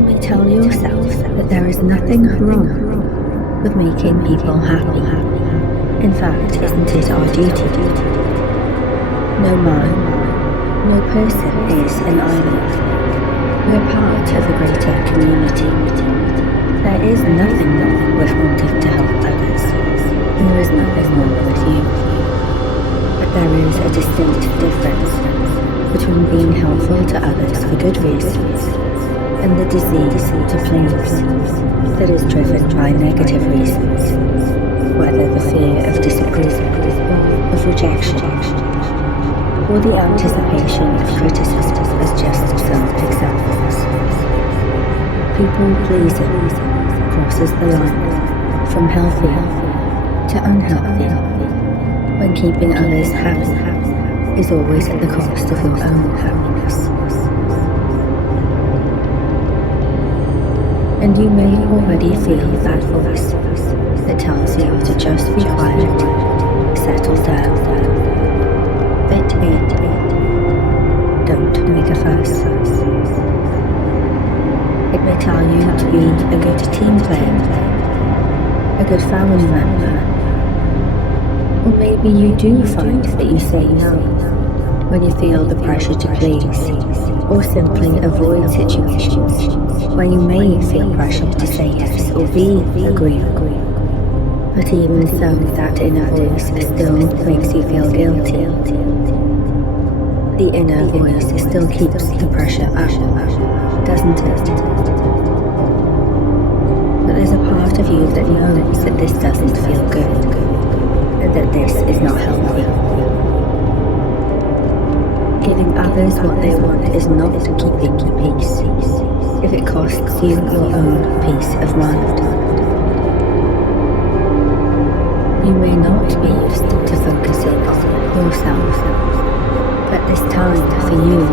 You may tell yourself that there is nothing wrong with making people happy. In fact, isn't it our duty? No man, no person is an island. We are part of a greater community. There is nothing wrong with wanting to help others. There is nothing wrong with you. But there is a distinct difference between being helpful to others for good reasons and the disease to please that is driven by negative reasons, whether the fear of disapproval, of rejection, or the anticipation of criticism as just some examples. People pleasing crosses the line from healthy to unhealthy when keeping others happy is always at the cost of your own happiness. And you may already feel that voice that tells you to just be quiet, settle down, fit in, don't make a fuss. It may tell you to be a good team player, a good family member, or maybe you do find that you say no when you feel the pressure to please, or simply avoid situations where you may feel pressured to say yes or be agreeable. But even so, that inner voice still makes you feel guilty. The inner voice still keeps the pressure up, doesn't it? But there's a part of you that knows that this doesn't feel good, and that this is not healthy. Giving others what they want is not keeping peace, if it costs you your own peace of mind. You may not be used to focusing on yourself, but this time for you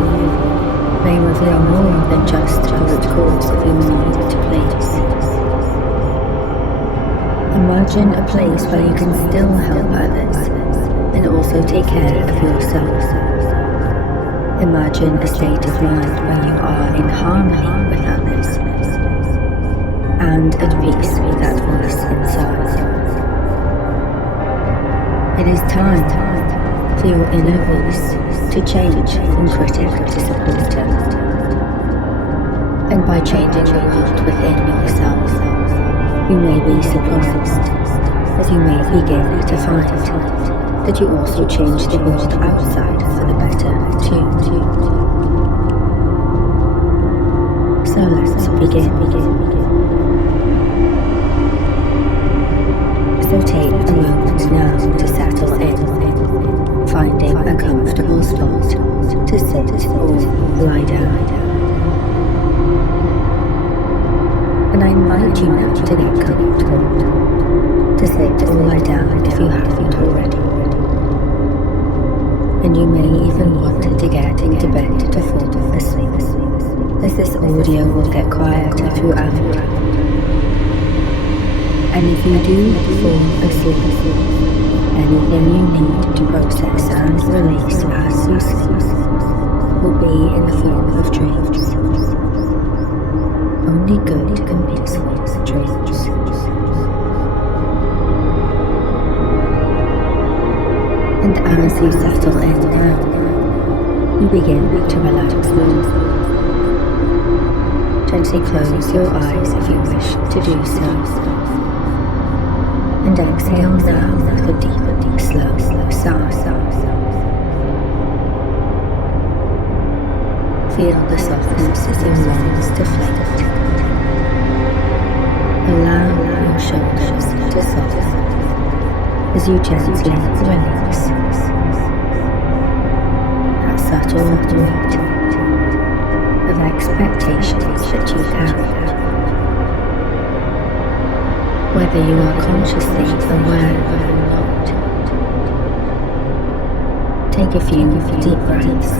may reveal more than just the root cause of your need to please. Imagine a place where you can still help others and also take care of yourself. Imagine a state of mind where you are in harmony with others and at peace with that voice inside. It is time for your inner voice to change from critic to supporter. And by changing the world within yourself, you may be surprised as you may begin to find that you also change the world outside for the better too. So let's begin. So take a moment now to settle in, finding a comfortable spot to sit or lie down. And I invite you now to get comfortable, to sit or lie down if you haven't already. And you may even want to get into bed to fall asleep, as this audio will get quieter throughout. And if you do fall asleep, anything you need to process and release as you sleep will be in the form of dreams. Only good and peaceful dreams. And as you settle in now, you begin to relax more. Gently close your eyes if you wish to do so. And exhale now with a deep, slow sigh. Feel the softness of your lungs deflate. Allow your shoulders to soften as you gently release. That subtle weight of expectations that you have. Whether you are consciously aware or not. Take a few deep breaths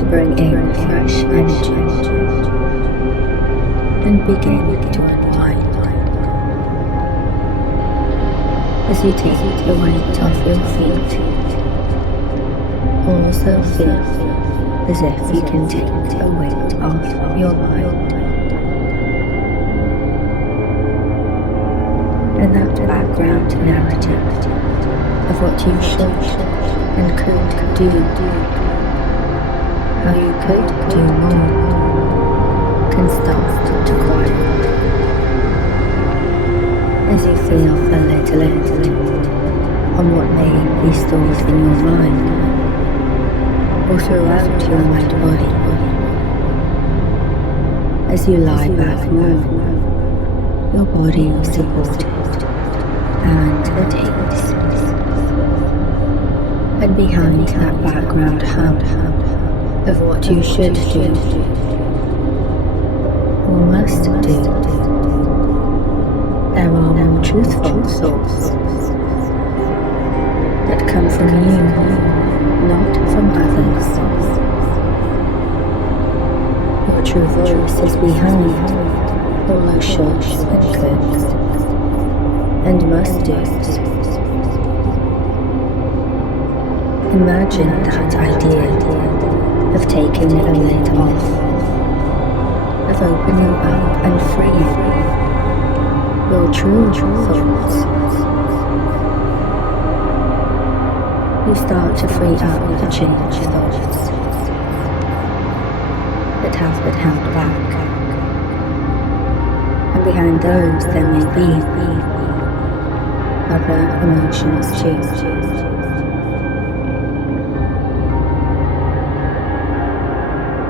to bring in fresh energy and begin to unwind. As you take the weight off your feet, also feel as if you can take a weight off your mind. And that background narrative of what you should and could do, how you could do more, can start to quiet as you feel a little lift on what may be stored in your mind or throughout your mind body. As you lie back more, your body supported and at ease. And behind that background hum of what you should do or must do, there are more truthful thoughts that come from you, not from others. Your true voice is behind all those shoulds and coulds and must do's. Imagine that idea of taking a lid off, of opening up and freeing your true thoughts. You start to free up the changed thoughts that have been held back. And behind those there may be other emotions too.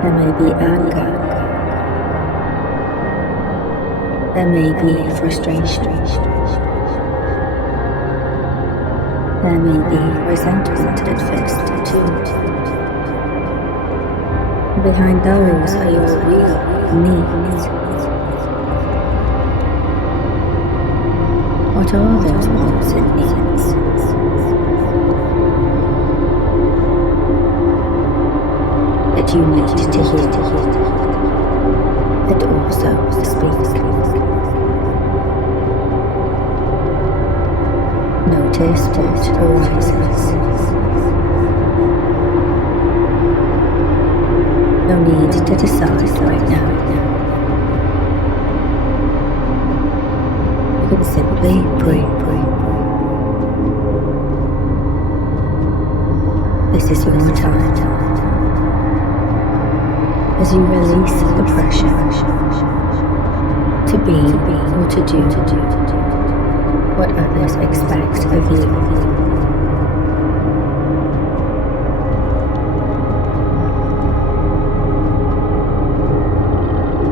There may be anger. There may be frustration. There may be resentment at first too. Behind those are your real needs. What are those wants and needs? That you need to hear and also speak. Notice what arises. No need to decide right now. You can simply breathe. This is your time. As you release the pressure to be or to do what others expect of you.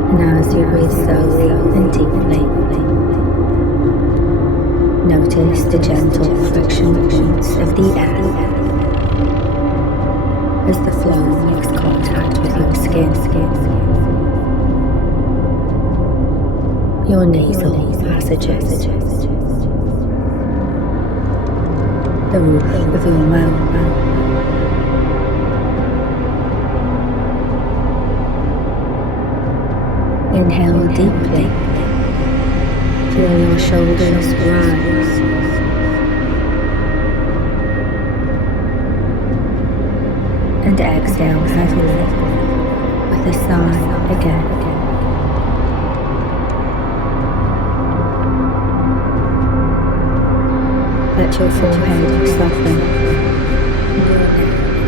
And as you breathe slowly and deeply, notice the gentle frictions of the air as the flow makes contact with your skin. Your nasal passages, the roof of your mouth, inhale deeply, feel your shoulders rise, and exhale heavily with a sigh again. Let your forehead soften,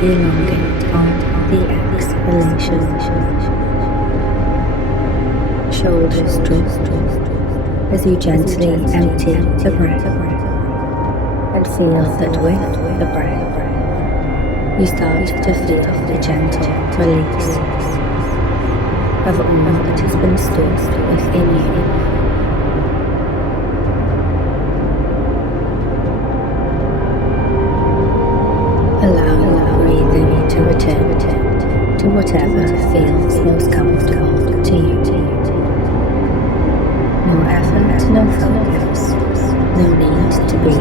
elongate on the exhalation. Shoulders drop as you gently empty the breath, and feel that with the breath you start to feel the gentle release of all that has been stored within you. Allow your breathing to return to whatever feels most comfortable to you. No effort, no focus, no need to be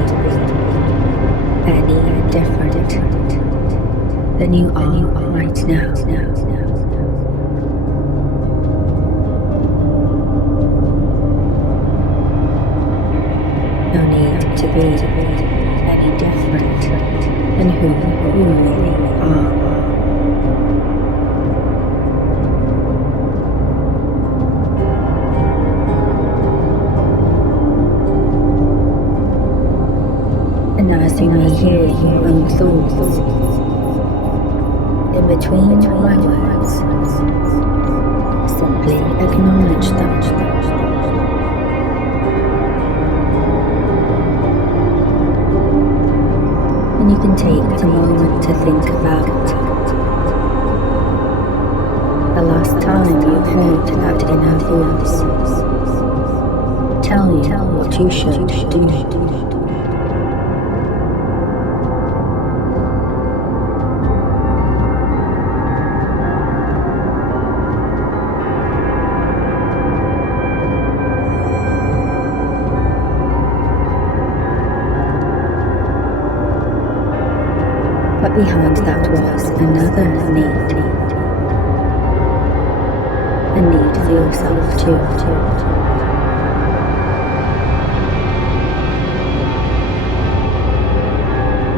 any different than you are right now. No need to be any different than who you really are. as you may hear your own thoughts in between my words. Simply acknowledge them. And you can take a moment to think about the last time you heard that inner voice tell you what you should do. But behind that was another need. A need for yourself too.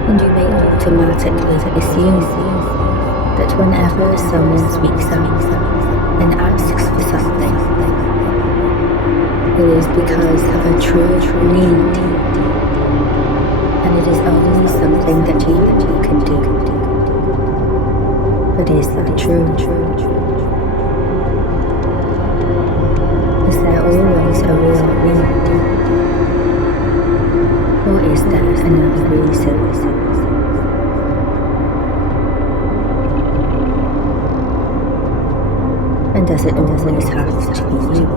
And you may automatically assume that whenever someone speaks up and asks for something, it is because of a true need. And it is only something that you can do. But is that true? Is there always a real need? Or is there another reason? And does it always have to be you?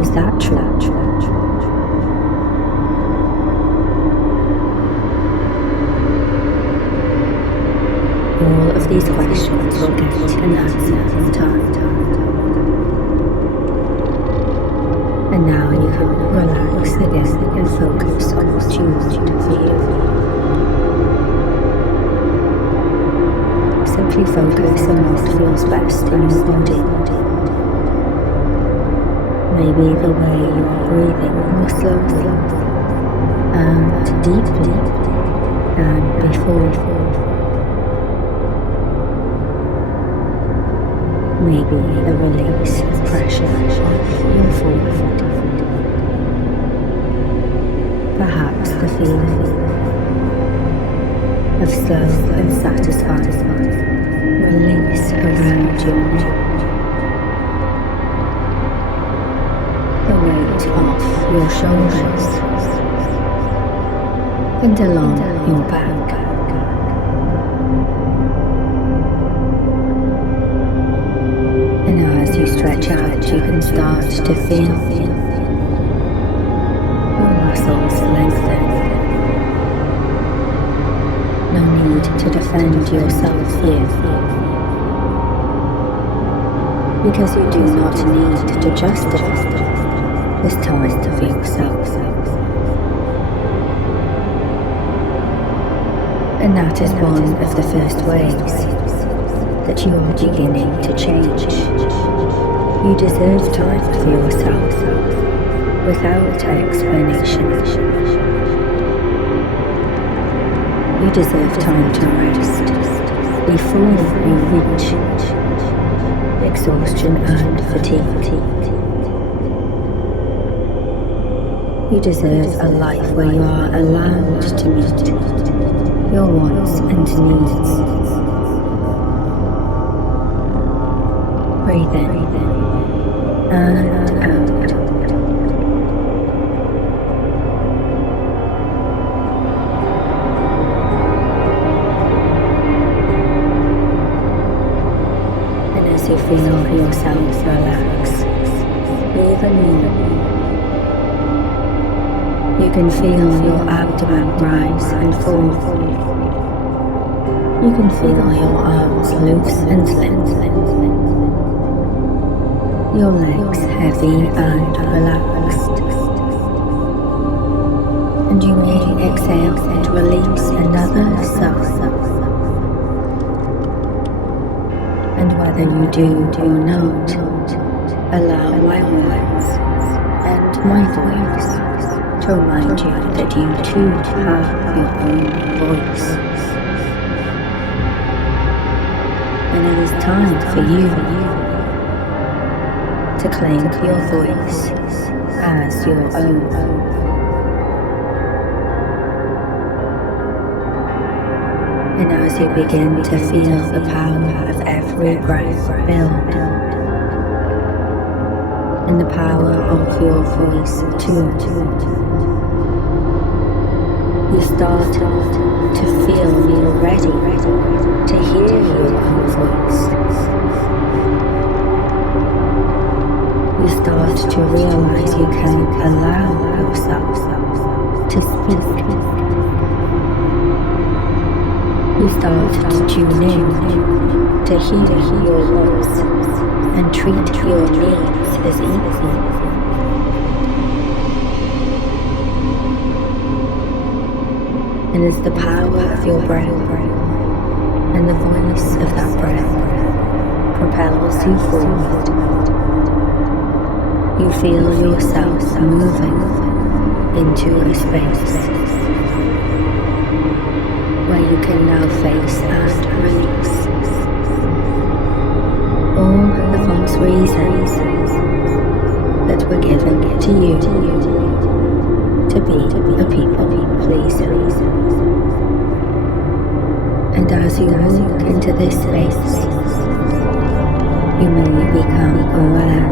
Is that true? All of these questions will get an answer in time. And now you can relax again and focus on what you want for you. Simply focus on what feels best in your body. Maybe the way you are breathing more slowly and deeply than before. Maybe the release of pressure off your forehead. Perhaps the feeling of slow and satisfying release around your neck. The weight off your shoulders and along your back. And as you stretch out, you can start to feel your muscles lengthen. No need to defend yourself here, because you do not need to justify this time for yourself. And that is one of the first ways that you are beginning to change. You deserve time for yourself without explanation. You deserve time to rest before you reach exhaustion and fatigue. You deserve a life where you are allowed to meet your wants and needs. Breathe in and out. And as you feel yourself relax even more, you can feel your abdomen rise and fall. You can feel your arms loose and limp. Your legs heavy and relaxed. And you may exhale and release another sigh. And whether you do or not, allow my words and my voice to remind you that you too have your own voice. And it is time for you to claim your voice as your own. And as you begin to feel the power of every breath build, and the power of your voice too, you start to feel you're ready to hear your own voice. You start to realize you can allow yourself to speak. You start to tune in to hear your words and treat your needs as equal. And as the power of your breath and the voice of that breath propels you forward, you feel yourself moving into a space where you can now face and release all the false reasons that were given to you to be a people pleaser. And as you walk into this space, you may become aware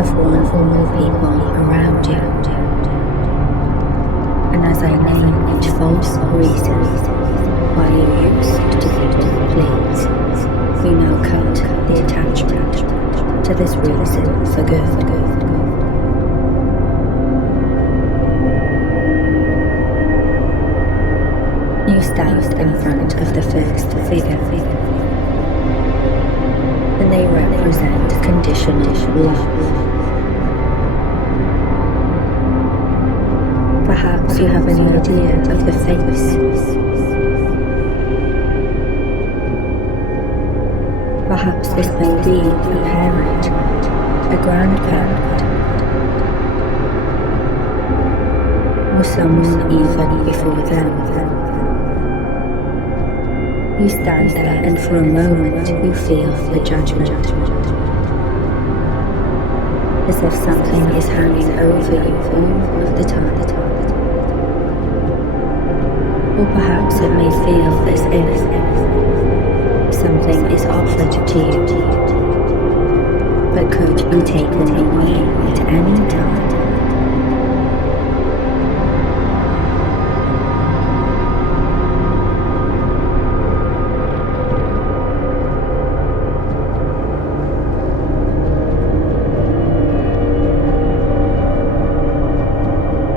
of one or more people around you. And as I name each false reason why you used to people please, we now cut the attachment to this reason for good. You stand in front of the first figure, and they represent conditional love. Perhaps you have an idea of the face. Perhaps this may be a parent, a grandparent, or someone even before them. You stand there and for a moment you feel the judgment, as if something is hanging over you all of the time. Or perhaps it may feel as if something is offered to you, but could be taken away at any time.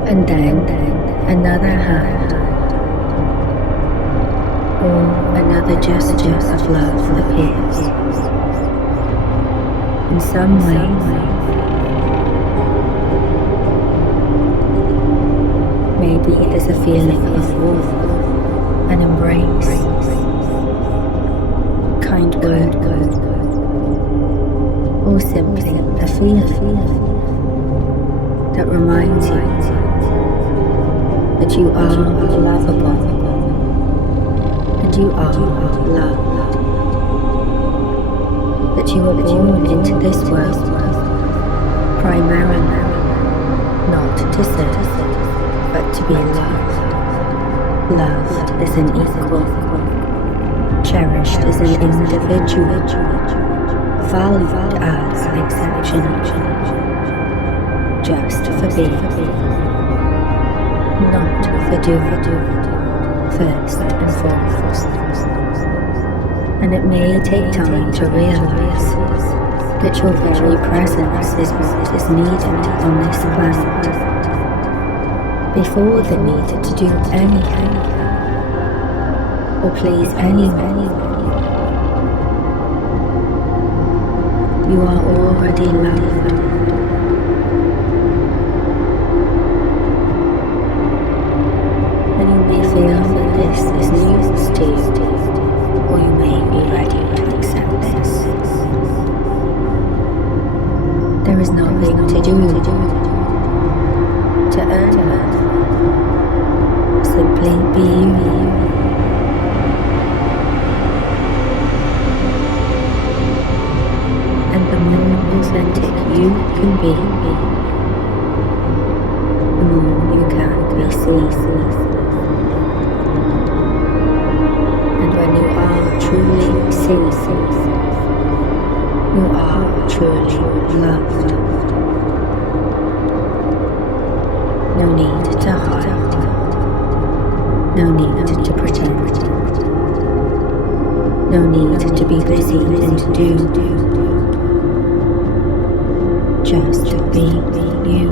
And then another hand or another gesture of love appears. In some way, maybe there's a feeling of warmth, an embrace, kind word, or simply a feeling that reminds you that you are lovable and you are loved, that you were born into this world primarily not to serve but to be loved as an equal, cherished as an individual, valued as exceptional, just for being, not for doing, first and foremost. And it may take time to realize that your very presence is what is needed on this planet before the need to do anything or please anyone. You are already loved. Feel that this is news to you, or you may be ready to accept this. There is nothing to do to earn it. Simply be you. And the more authentic you can be, the more you can be seen. loved. No need to hide. No need to pretend. No need to be busy and do. Just be you.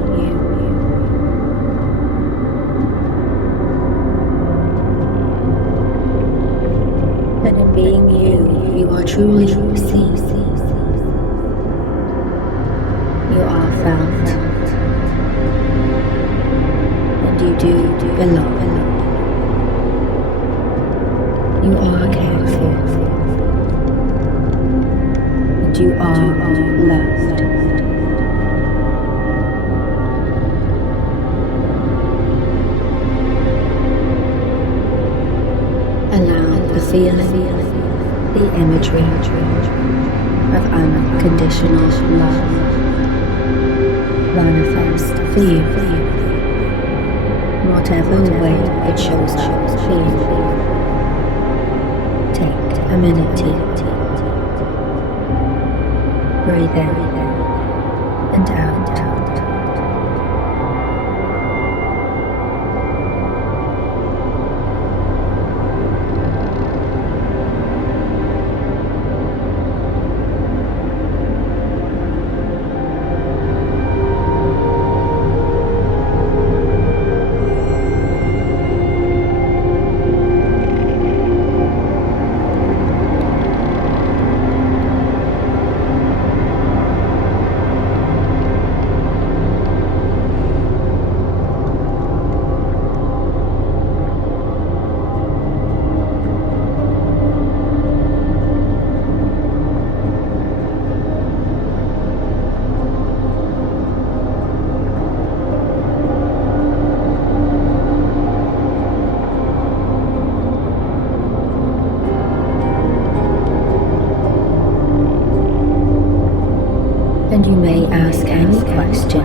And in being you, you are truly seen. You are felt. And you do belong. You are cared for. And you are loved. Allow the feeling, the imagery of unconditional love manifest for you, whatever way it shows up for you. Take a minute to breathe in and out. And you may ask any question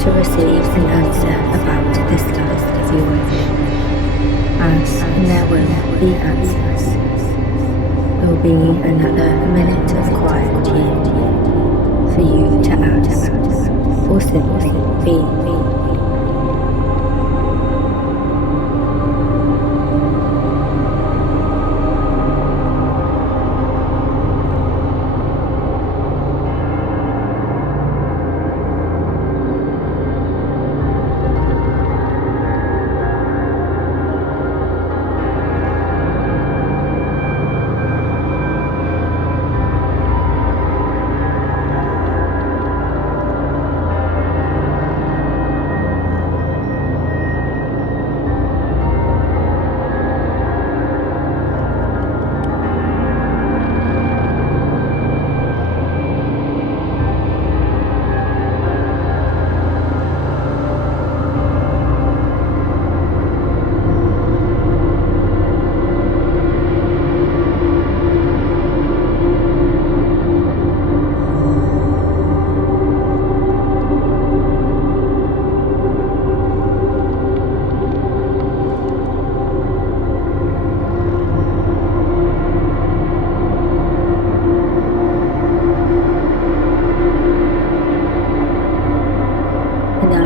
to receive an answer about this life if you wish. Ask and there will be answers. There will be another minute of quiet here for you to ask or simply be.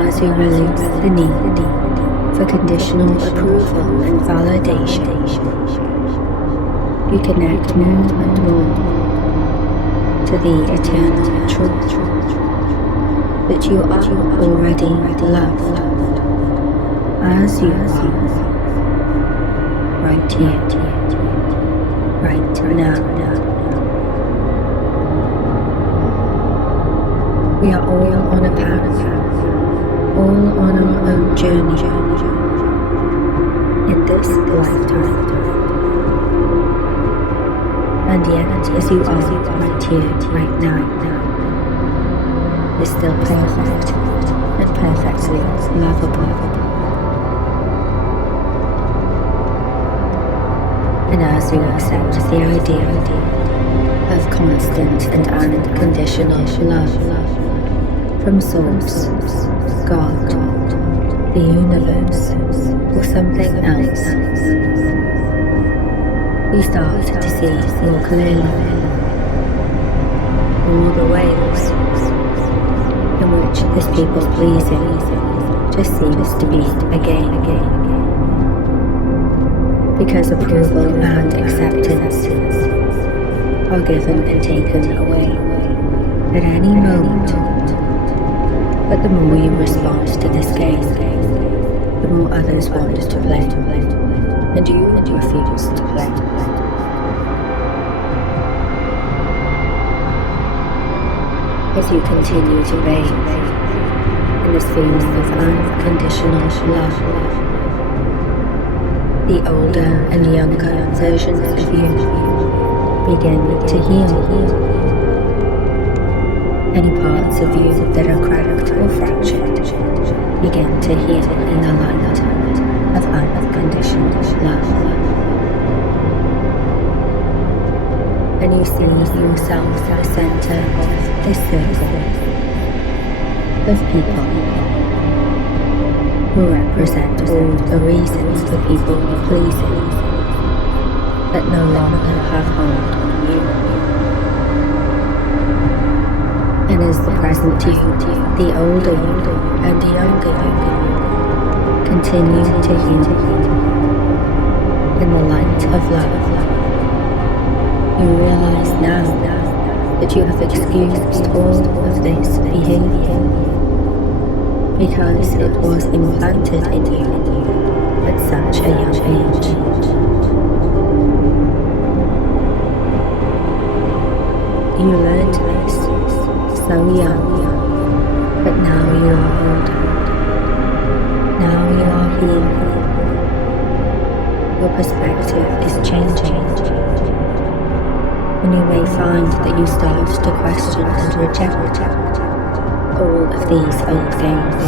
As you release the need for conditional approval and validation, you connect more and more to the eternal truth that you are already loved as you are, right here, right now. We are all on a path, all on our own journey in this lifetime. And yet, as you are right here, right now, is still perfect and perfectly lovable. And as you accept the idea of constant and unconditional love from Source, God, the universe, or something else, you start to see more clearly. all the ways in which this people pleasing just seems to be a game. Because approval and acceptance are given and taken away at any moment. But the more you respond to this game, the more others want to play, and you refuse to play. As you continue to bathe in this feeling of unconditional love, the older and younger versions of you begin to heal. Any parts of you that are cracked or fractured begin to heal in the light of unconditional love. And you see yourself at the center of this circle of people who represent all the reasons for people pleasing that no longer have hold on you. And as the present you, the older you, and the younger you continue to heal in the light of love, you realize now that you have excused all of this behavior because it was implanted in you at such a young age. You learned this so young, but now you are older. Now you are healed. Your perspective is changing. And you may find that you start to question and reject all of these old things.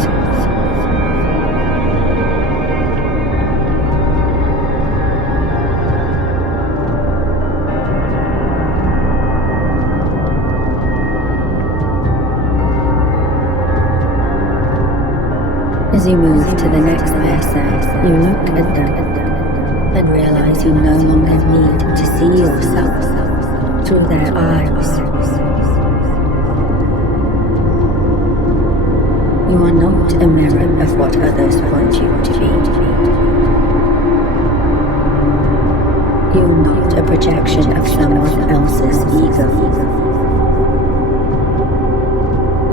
As you move to the next person, you look at them and realize you no longer need to see yourself through their eyes. You are not a mirror of what others want you to be. You are not a projection of someone else's ego.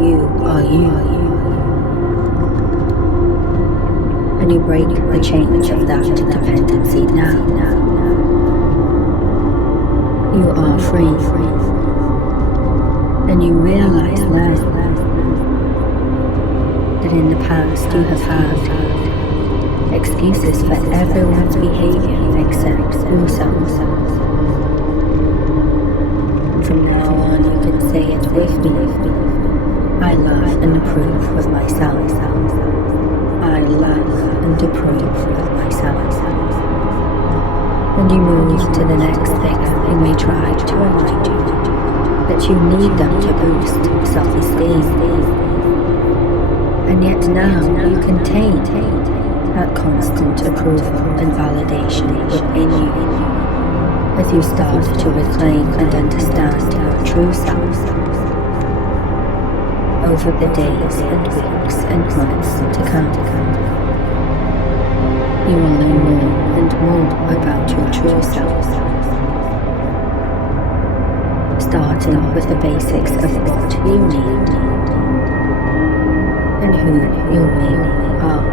You are you. And you break the chains of that dependency now. You are free. And you realize now that in the past you have had excuses for everyone's behavior except yourself. From now on you can say it with me. I love and approve of myself. I love and approve of myself. When you move to the next thing, they may try to remind you that you need them to boost self-esteem. And yet now you contain that constant approval and validation within you as you start to reclaim and understand your true self. Over the days and weeks and months to come, you will learn more and more about your true self, starting with the basics of what you need and who you really are.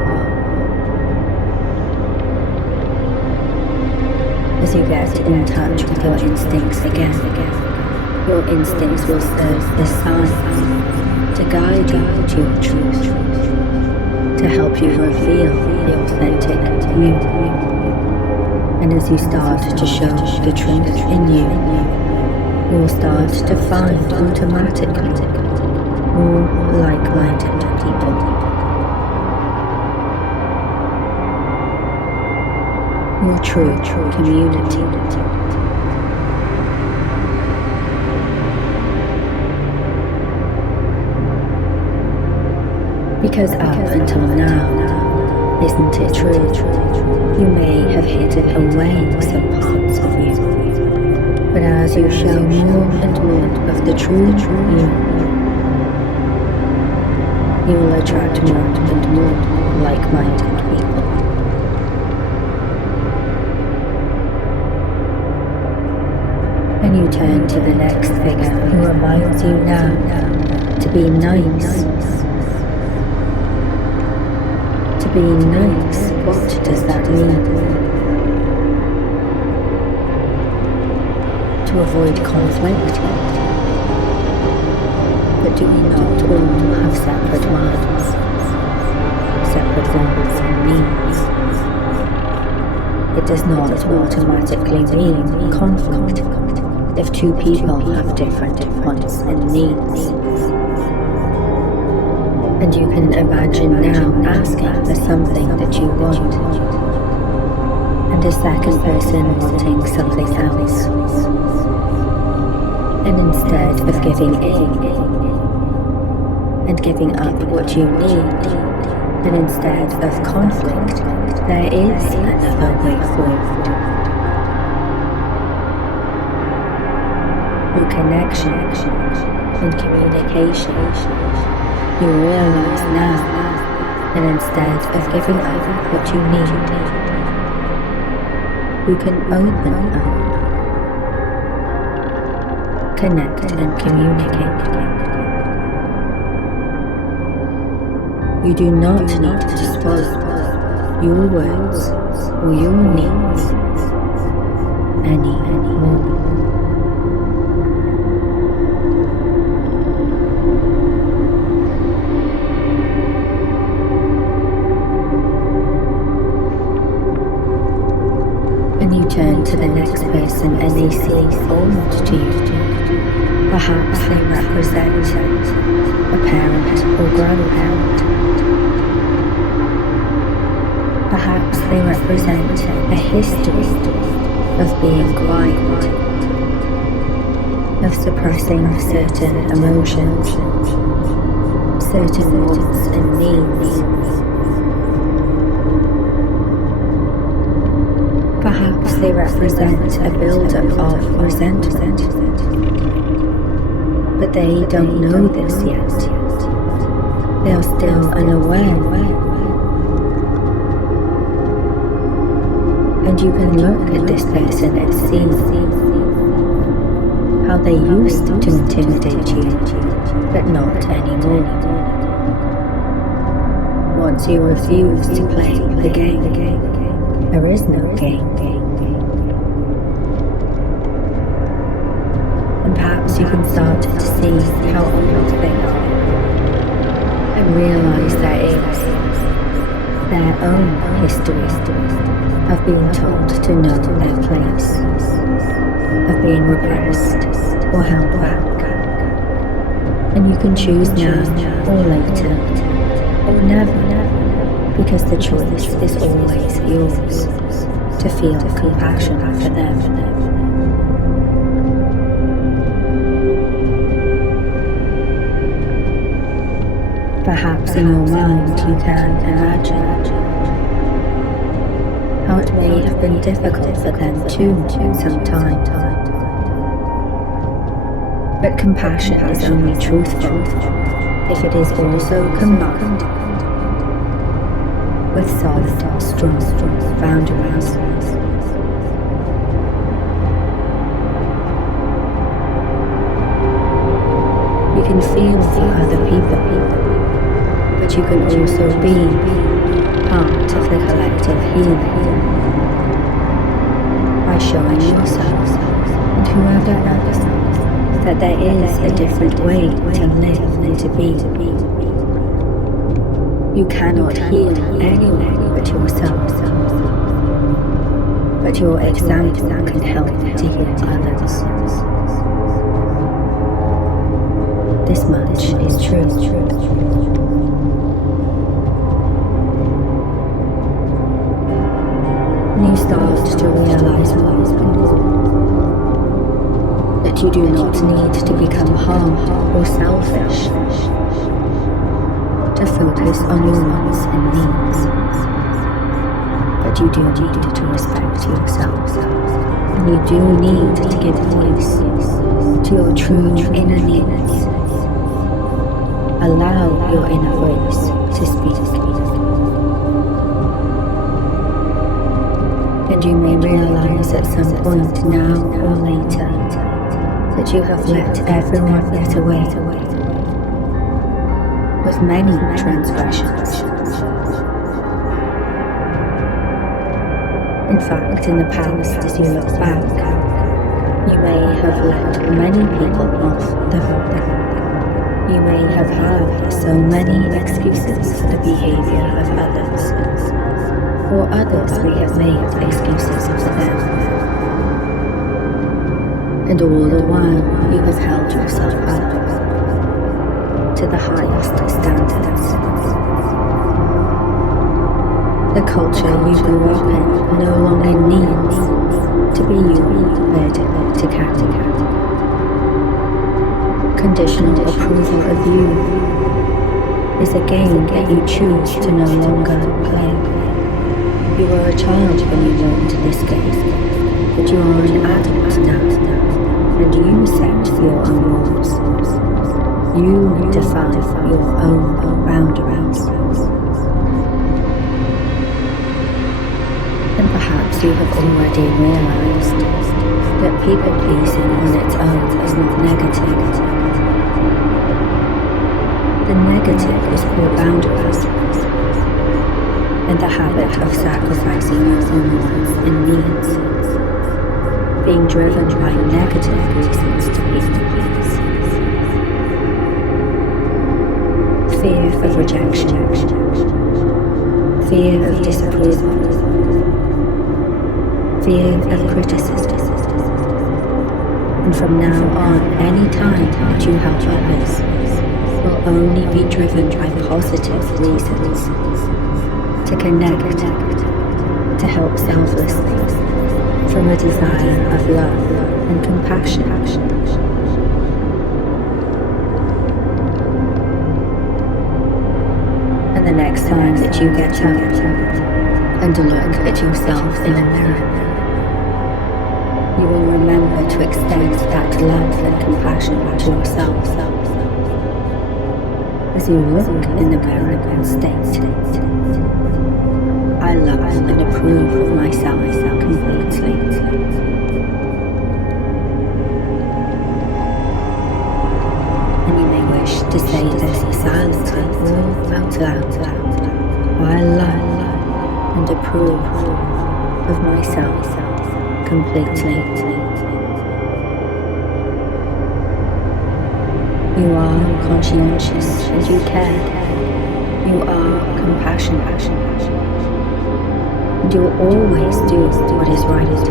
As you get in touch with your instincts again, your instincts will serve as signs to guide you to your truth, to help you reveal the authentic you. And as you start to show the truth in you, you will start to find automatically more like-minded people. Your true community. Because up until now, isn't it true? You may have hidden away some parts of you, But as you show more and more of the true you will attract more and more like-minded people. And you turn to the next figure who reminds you now to be nice. To be nice, what does that mean? To avoid conflict. But do we not all have separate minds, separate wants and needs? It does not automatically mean conflict if two people have different wants and needs. And you can imagine now asking for something that you want, and a second person wanting something else. And instead of giving in and giving up what you need, and instead of conflict, there is another way forward. Through connection and communication, you realize now that instead of giving up what you need, you can open up, connect and communicate. You do not need to swallow your words or your needs anymore. And you turn to the next person and they seem formed to you. Perhaps they represent a parent or grandparent. Perhaps they represent a history of being quiet, of suppressing certain emotions, certain wants and needs. Perhaps they represent a build-up of resentment, but they don't know this yet. They are still unaware. And you can look at this person and see how they used to intimidate you, but not anymore. Once you refuse to play the game, there is no game. And perhaps you can start to see how old they are, and realize there is their own history of being told to know their place, of being repressed or held back. And you can choose now or later or never, because the choice is always yours to feel compassion for them. Perhaps in your mind you can imagine how it may have been difficult for them too sometime. But compassion is only truthful if it is also combined with soft, strong boundaries. You can feel for other people, but you can also be part of the collective healing by showing yourself and whoever else that there is a different way to live and to be. You cannot heal anyone but yourself, but your example can help to heal others. This much is true. You start to realize more that you do not need to become harm or selfish to focus on your wants and needs, but you do need to respect yourself. And you do need to give voice to your true inner needs. Allow your inner voice to speak. And you may realize at some point now or later that you have let everyone get away with many transgressions. In fact, in the past, as you look back, you may have let many people off the hook. You may have had so many excuses for the behavior of others, or others may have made excuses for them. And all the while, you have held yourself up to the highest standards. The culture you grew up in no longer needs to be your bed to cat. Conditional approval of you is a game that you choose to no longer play. You were a child when you learned this game, but you are an adult now, and you set your own rules. You define your own boundaries. And perhaps you have already realized that people-pleasing on its own is not negative. The negative is poor boundaries, and the habit of sacrificing your own wants and needs, being driven by negative reasons to please. Fear of rejection, fear of disapproval, fear of criticism. And from now on, any time that you help others will only be driven by positive reasons. To connect, to help selflessly, from a desire of love and compassion. And the next time that you get up and look at yourself in a mirror, you will remember to extend that love and compassion to yourself. As you look in the mirror and state, I love and approve of myself completely. And you may wish to say this silently or out loud. I love and approve of myself completely. You are conscientious and you care. You are compassionate. And you will always do what is right.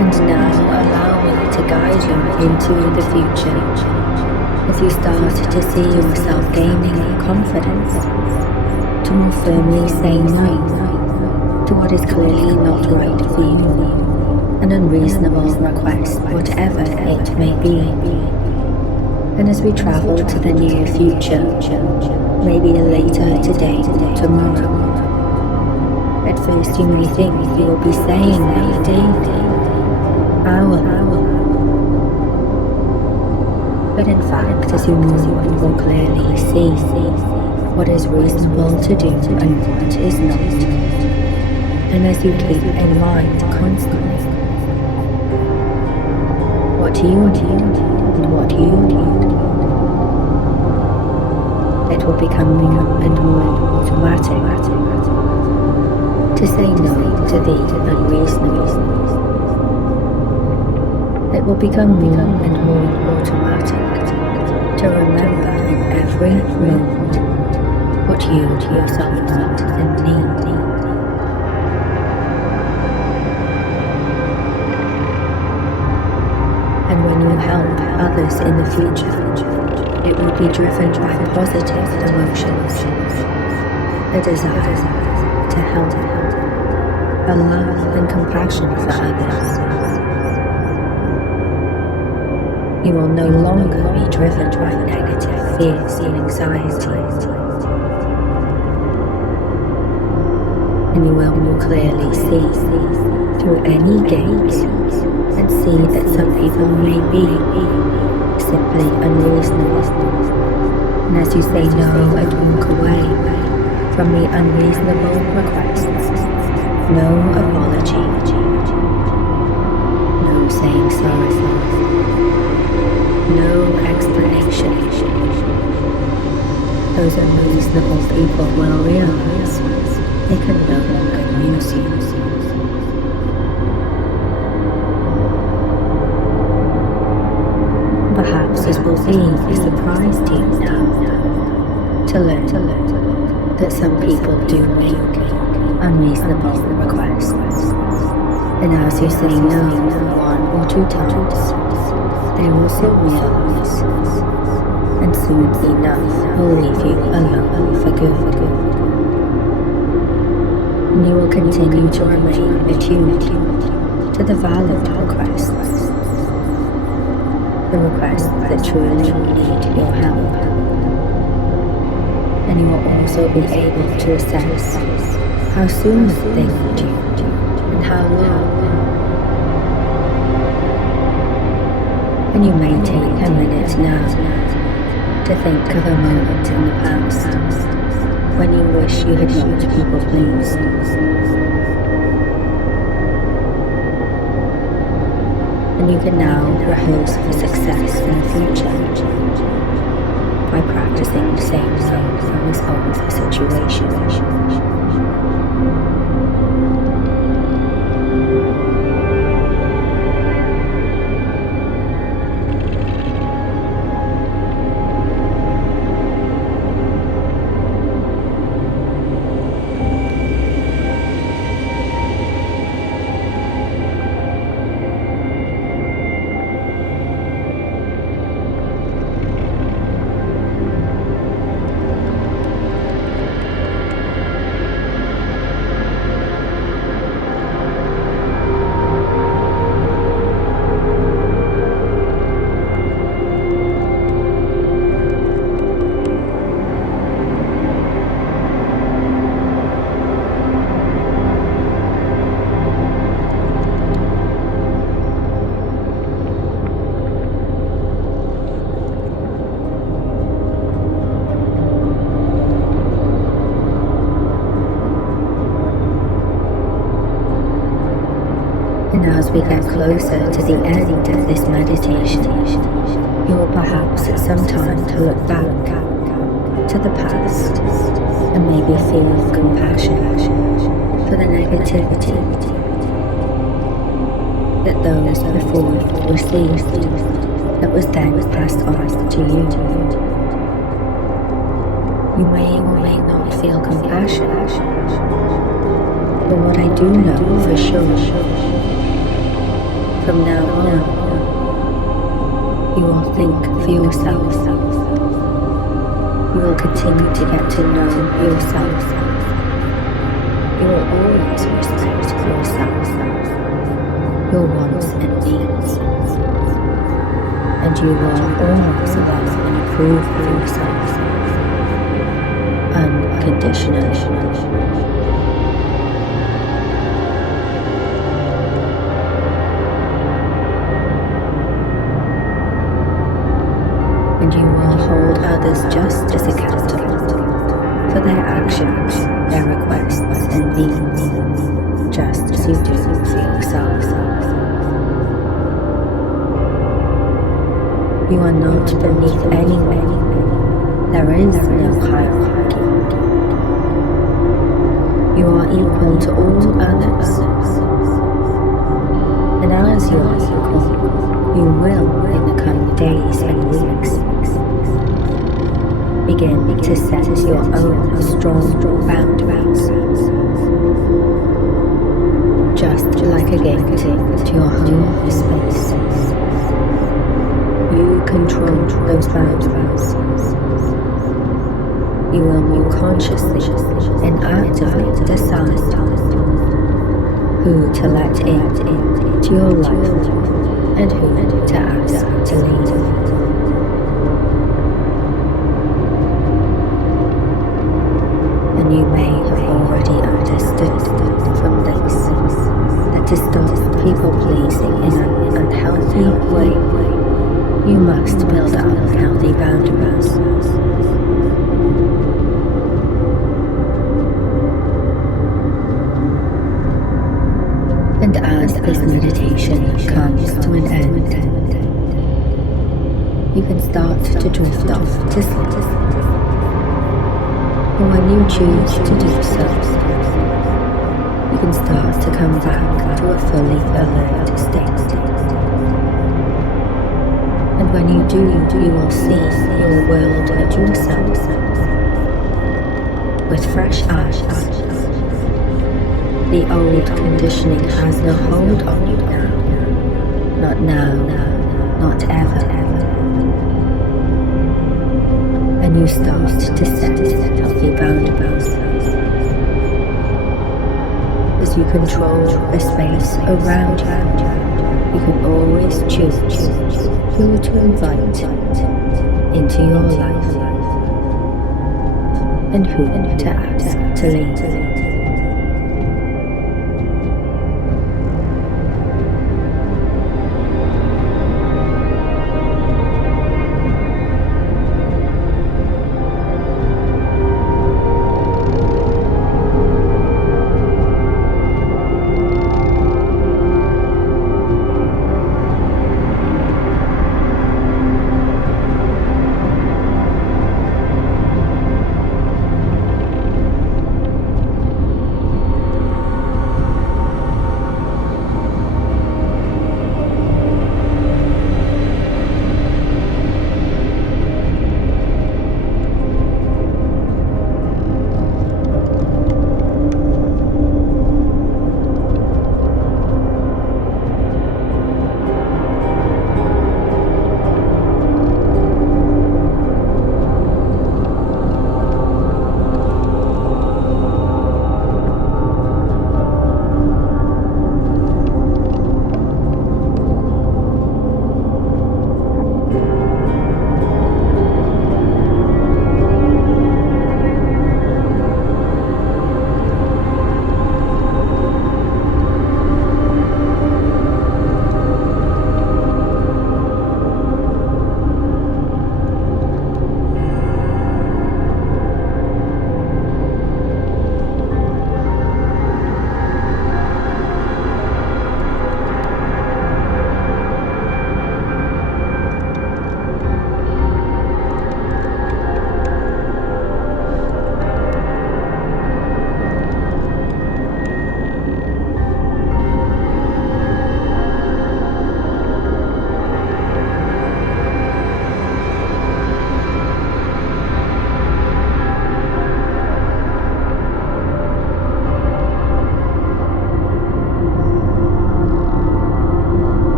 And now allow me to guide you into the future as you start to see yourself gaining confidence to more firmly say no to what is clearly not right for you, an unreasonable request, whatever it may be. And as we travel to the near future, maybe later today, tomorrow, at first you may think you will be saying a day, hour. But in fact, as you move, you will clearly see what is reasonable to do and what is not. And as you keep in mind constantly what you need and what you need, it will become more and more automatic to say no to the unreasonable. It will become more and more automatic to remember in every moment what you yourself want and need. And when you help others in the future, it will be driven by positive emotions, a desire to help, a love and compassion for others. You will no longer be driven by negative fears and anxiety, and you will more clearly see through any gate and see that some people may be simply unreasonable. And as you say no and walk away from the unreasonable requests, no apology, no saying sorry, no explanation. Those unreasonable people will realize they can no longer use you. Perhaps it will be a surprise to you now to learn that some people do make unreasonable requests, and as you say no 1 or 2 times, they also realize, and soon enough will leave you alone for good. And you will continue to remain attuned to the valid requests, the requests that truly need your help. And you will also be able to assess how soon they need you and how long. And you may take a minute now to think of a moment in the past when you wish you had not people pleased. And you can now rehearse for success in the future by practicing saying no from this old situation. And as we get closer to the end of this meditation, you will perhaps at some time to look back to the past and maybe feel compassion for the negativity that those before received that was then passed on to you. You may or may not feel compassion, but what I do know for sure, from now on, you will think for yourself. You will continue to get to know yourself. You will always respect yourself, your wants and needs, and you will always love and approve of yourself unconditionally. And you will hold others just as accountable for their actions, their requests and needs, just as you do for yourself. You are not beneath anyone. There is no hierarchy. You are equal to all others. And as you are equal, you will, in the coming days and weeks, begin to set your own strong boundaries, just like a gate to your home space. You control those boundaries. You will more consciously and actively decide who to let into your life and who to ask to leave. to stop people pleasing in an unhealthy way, you must build up healthy boundaries. And as this meditation comes to an end, you can start to drift off to sleep. And when you choose to do so, you can start to come back to a fully alert state. And when you do, you will see your world and yourself with fresh eyes. The old conditioning has no hold on you now. Not now, not ever. And you start to set healthy boundaries. As you control the space around you, you can always choose who to invite into your life and who to ask to leave.